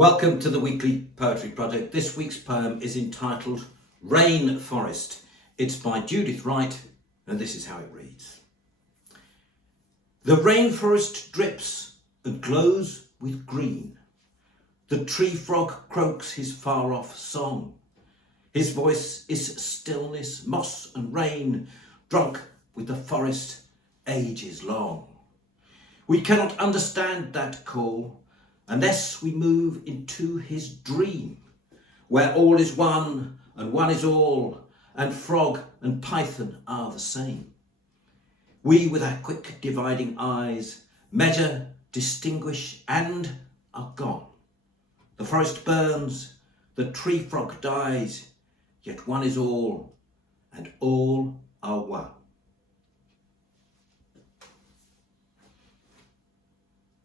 Welcome to the weekly poetry project. This week's poem is entitled Rainforest. It's by Judith Wright, and this is how it reads. The rainforest drips and glows with green. The tree frog croaks his far-off song. His voice is stillness, moss and rain, drunk with the forest ages long. We cannot understand that call unless we move into his dream, where all is one and one is all, and frog and python are the same. We, with our quick dividing eyes, measure, distinguish, and are gone. The forest burns, the tree frog dies, yet one is all, and all are one.